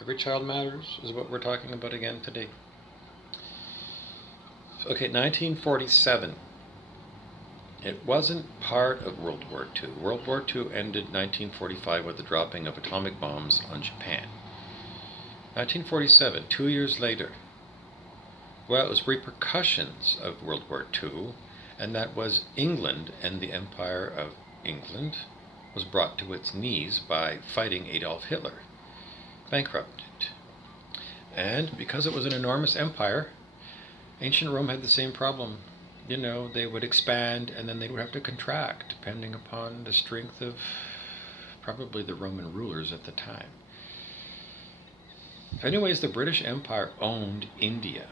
Every child matters is what we're talking about again today. Okay, 1947. It wasn't part of World War II. World War II ended 1945 with the dropping of atomic bombs on Japan. 1947, 2 years later. Well, it was repercussions of World War II, and that was England, and the Empire of England was brought to its knees by fighting Adolf Hitler, bankrupted. And because it was an enormous empire, ancient Rome had the same problem. You know, they would expand and then they would have to contract depending upon the strength of probably the Roman rulers at the time. Anyways, the British Empire owned India.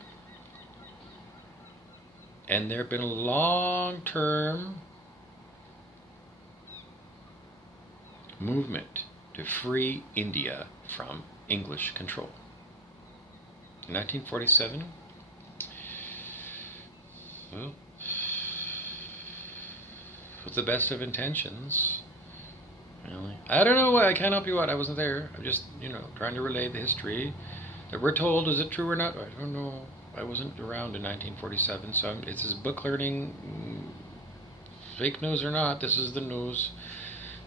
And there have been a long-term movement to free India from English control. In 1947, well, with the best of intentions, really. I don't know, I can't help you out, I wasn't there. I'm just, trying to relay the history that we're told. Is it true or not? I don't know. I wasn't around in 1947, so it's this book learning, fake news or not, this is the news,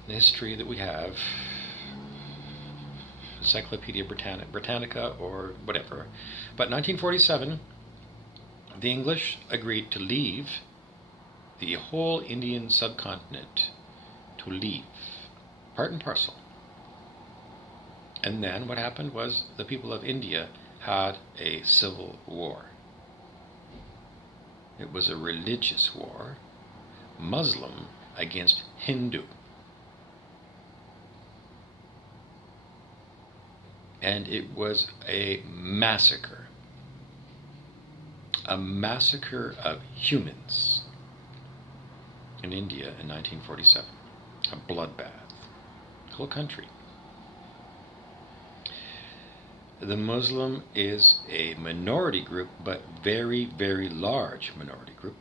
the history that we have. Encyclopedia Britannica or whatever. But 1947, the English agreed to leave the whole Indian subcontinent, to leave, part and parcel. And then what happened was the people of India had a civil war. It was a religious war, Muslim against Hindu. And it was a massacre of humans in India in 1947, a bloodbath, the whole country. The Muslim is a minority group, but very, very large minority group.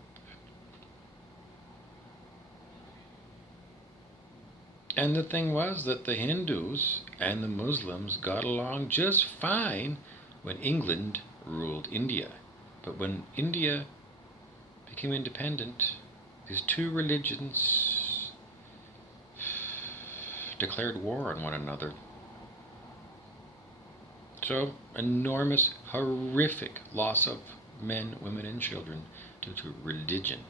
And the thing was that the Hindus and the Muslims got along just fine when England ruled India. But when India became independent, these two religions declared war on one another. So, enormous, horrific loss of men, women, and children due to religion.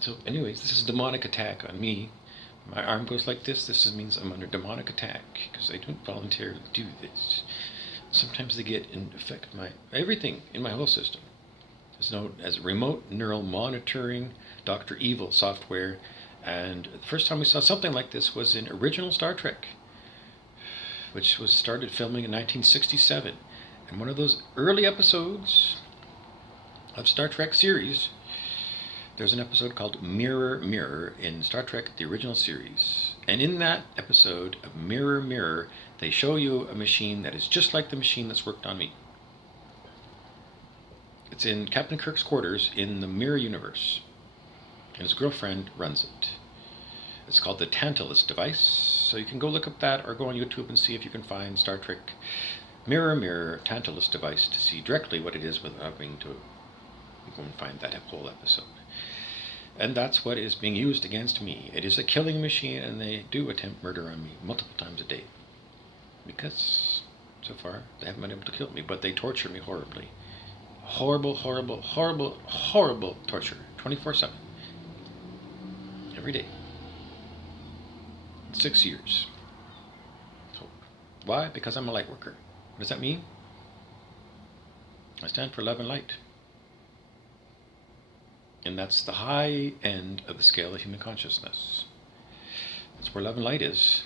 So anyways, this is a demonic attack on me. My arm goes like this. This means I'm under demonic attack because I don't voluntarily do this. Sometimes they get and affect my everything in my whole system. It's known as remote neural monitoring, Dr. Evil software. And the first time we saw something like this was in original Star Trek, which was started filming in 1967. And one of those early episodes of Star Trek series, there's an episode called Mirror, Mirror in Star Trek, the original series. And in that episode of Mirror, Mirror, they show you a machine that is just like the machine that's worked on me. It's in Captain Kirk's quarters in the Mirror universe. And his girlfriend runs it. It's called the Tantalus device. So you can go look up that or go on YouTube and see if you can find Star Trek Mirror, Mirror, Tantalus device to see directly what it is without having to go and find that whole episode. And that's what is being used against me. It is a killing machine, and they do attempt murder on me multiple times a day. Because, so far, they haven't been able to kill me, but they torture me horribly. Horrible, horrible, horrible, horrible torture. 24/7. Every day. 6 years. So, why? Because I'm a light worker. What does that mean? I stand for love and light. And that's the high end of the scale of human consciousness. That's where love and light is.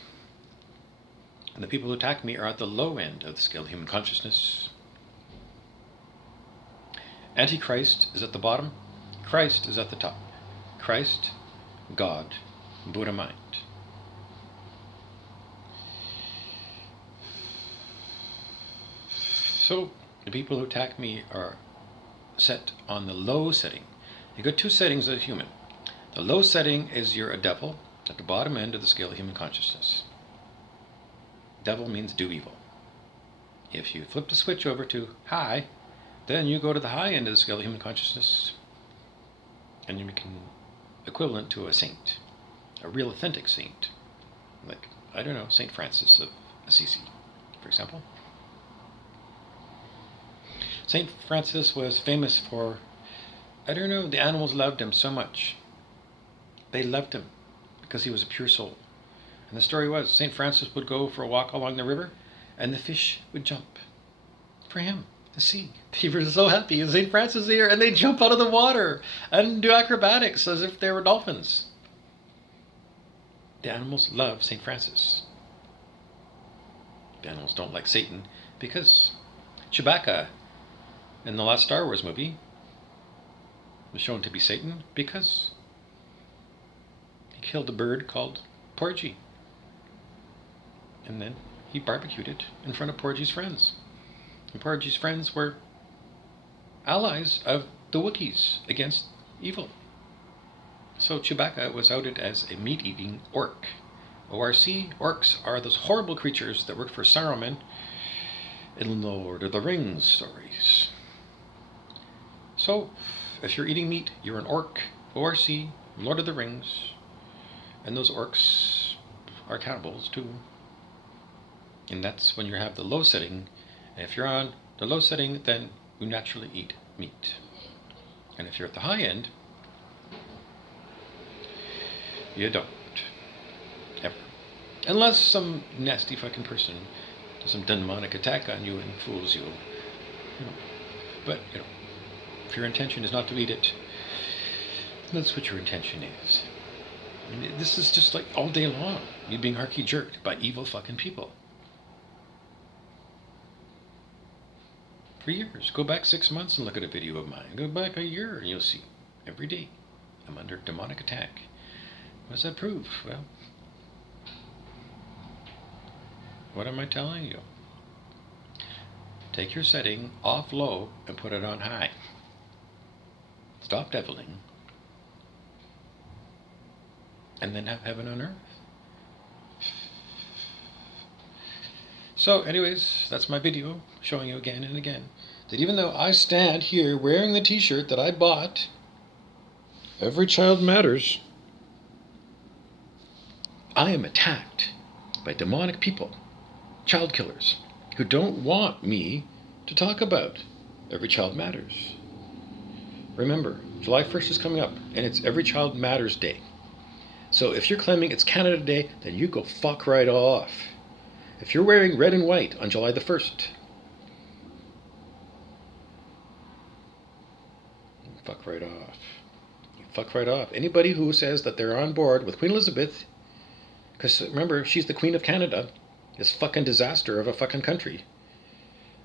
And the people who attack me are at the low end of the scale of human consciousness. Antichrist is at the bottom. Christ is at the top. Christ, God, Buddha mind. So the people who attack me are set on the low setting. You got two settings as a human. The low setting is you're a devil at the bottom end of the scale of human consciousness. devil means do evil. If you flip the switch over to high, then you go to the high end of the scale of human consciousness, and you become equivalent to a saint, a real authentic saint, like, I don't know, Saint Francis of Assisi, for example. Saint Francis was famous for, I don't know, the animals loved him so much. They loved him because he was a pure soul. And the story was, Saint Francis would go for a walk along the river, and the fish would jump for him to see. They were so happy, Saint Francis is here, and they jump out of the water and do acrobatics as if they were dolphins. The animals love Saint Francis. The animals don't like Satan because Chewbacca in the last Star Wars movie was shown to be Satan because he killed a bird called Porgy. And then he barbecued it in front of Porgy's friends. And Porgy's friends were allies of the Wookiees against evil. So Chewbacca was outed as a meat-eating orc. ORC, orcs are those horrible creatures that work for Saruman in the Lord of the Rings stories. So, if you're eating meat, you're an orc, ORC, Lord of the Rings, and those orcs are cannibals too. And that's when you have the low setting. And if you're on the low setting, then you naturally eat meat. And if you're at the high end, you don't. Ever. Unless some nasty fucking person does some demonic attack on you and fools you. But, if your intention is not to eat it, that's what your intention is. I mean, this is just like all day long, you being harky-jerked by evil fucking people. For years. Go back 6 months and look at a video of mine. Go back a year and you'll see. Every day, I'm under demonic attack. What does that prove? Well, what am I telling you? Take your setting off low and put it on high. Stop deviling. And then have heaven on earth. So anyways, that's my video showing you again and again that even though I stand here wearing the t-shirt that I bought, Every Child Matters, I am attacked by demonic people, child killers, who don't want me to talk about Every Child Matters. Remember, July 1st is coming up, and it's Every Child Matters Day. So if you're claiming it's Canada Day, then you go fuck right off. If you're wearing red and white on July the 1st, fuck right off. You fuck right off. Anybody who says that they're on board with Queen Elizabeth, because remember, she's the Queen of Canada, this fucking disaster of a fucking country.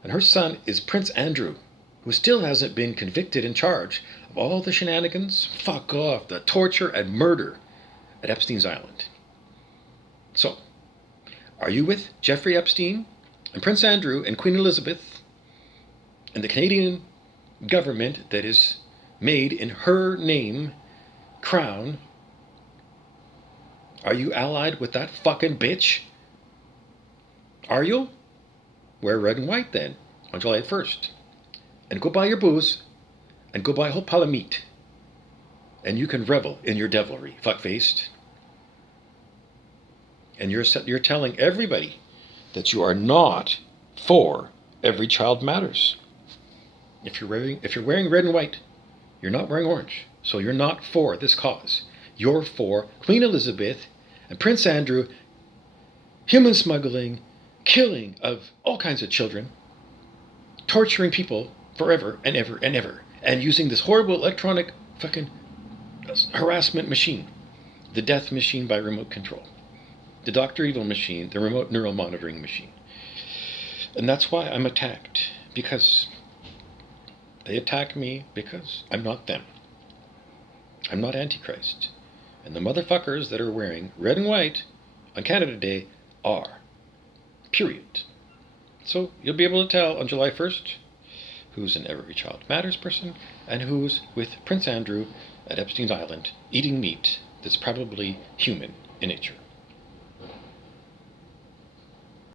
And her son is Prince Andrew, who still hasn't been convicted and charged of all the shenanigans, fuck off, the torture and murder at Epstein's Island. So, are you with Jeffrey Epstein and Prince Andrew and Queen Elizabeth and the Canadian government that is made in her name, crown? Are you allied with that fucking bitch? Are you? Wear red and white then, on July 1st. And go buy your booze, and go buy a whole pile of meat. And you can revel in your devilry, fuck-faced. And you're telling everybody that you are not for Every Child Matters. If you're wearing red and white, you're not wearing orange. So you're not for this cause. You're for Queen Elizabeth and Prince Andrew, human smuggling, killing of all kinds of children, torturing people forever and ever and ever, and using this horrible electronic fucking harassment machine, the death machine by remote control, the Dr. Evil machine, the remote neural monitoring machine. And that's why I'm attacked, because they attack me because I'm not them. I'm not Antichrist. And the motherfuckers that are wearing red and white on Canada Day are. Period. So you'll be able to tell on July 1st who's an Every Child Matters person and who's with Prince Andrew at Epstein's Island eating meat that's probably human in nature.